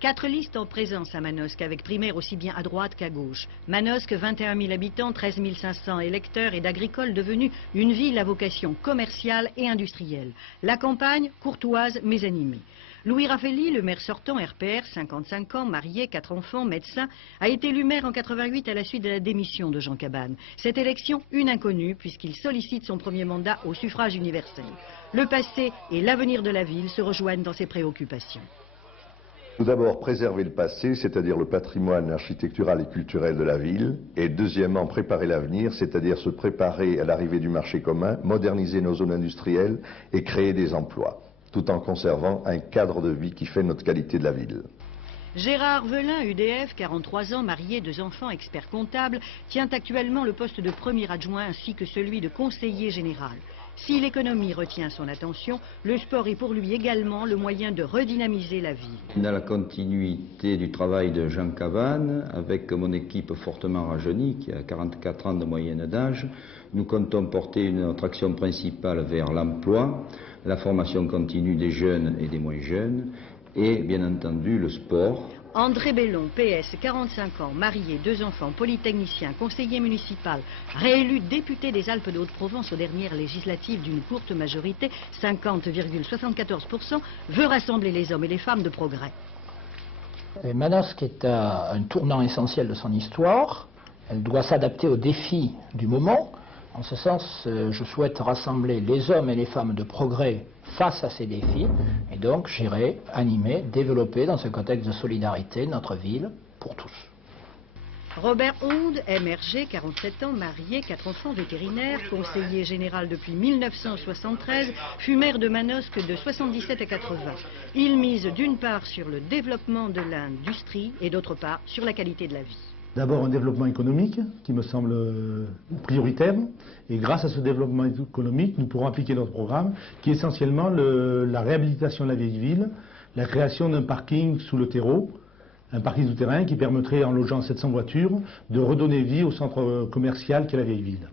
4 listes en présence à Manosque, avec primaire aussi bien à droite qu'à gauche. Manosque, 21 000 habitants, 13 500 électeurs et d'agricoles devenue une ville à vocation commerciale et industrielle. La campagne, courtoise mais animée. Louis Raffaelli, le maire sortant, RPR, 55 ans, marié, 4 enfants, médecin, a été élu maire en 88 à la suite de la démission de Jean Cabane. Cette élection, une inconnue, puisqu'il sollicite son premier mandat au suffrage universel. Le passé et l'avenir de la ville se rejoignent dans ses préoccupations. Tout d'abord, préserver le passé, c'est-à-dire le patrimoine architectural et culturel de la ville. Et deuxièmement, préparer l'avenir, c'est-à-dire se préparer à l'arrivée du marché commun, moderniser nos zones industrielles et créer des emplois, tout en conservant un cadre de vie qui fait notre qualité de la ville. Gérard Velin, UDF, 43 ans, marié, 2 enfants, expert comptable, tient actuellement le poste de premier adjoint ainsi que celui de conseiller général. Si l'économie retient son attention, le sport est pour lui également le moyen de redynamiser la ville. Dans la continuité du travail de Jean Cabane, avec mon équipe fortement rajeunie, qui a 44 ans de moyenne d'âge, nous comptons porter notre action principale vers l'emploi, la formation continue des jeunes et des moins jeunes, et bien entendu le sport. André Bellon, PS, 45 ans, marié, 2 enfants, polytechnicien, conseiller municipal, réélu député des Alpes de Haute-Provence aux dernières législatives d'une courte majorité, 50,74%, veut rassembler les hommes et les femmes de progrès. Manosque est à un tournant essentiel de son histoire. Elle doit s'adapter aux défis du moment. En ce sens, je souhaite rassembler les hommes et les femmes de progrès face à ces défis, et donc j'irai animer, développer dans ce contexte de solidarité notre ville pour tous. Robert Onde, MRG, 47 ans, marié, 4 enfants, vétérinaire, conseiller général depuis 1973, fut maire de Manosque de 77 à 80. Il mise d'une part sur le développement de l'industrie et d'autre part sur la qualité de la vie. D'abord un développement économique qui me semble prioritaire, et grâce à ce développement économique nous pourrons appliquer notre programme qui est essentiellement la réhabilitation de la vieille ville, la création d'un parking sous le terreau, un parking souterrain qui permettrait en logeant 700 voitures de redonner vie au centre commercial qu'est la vieille ville.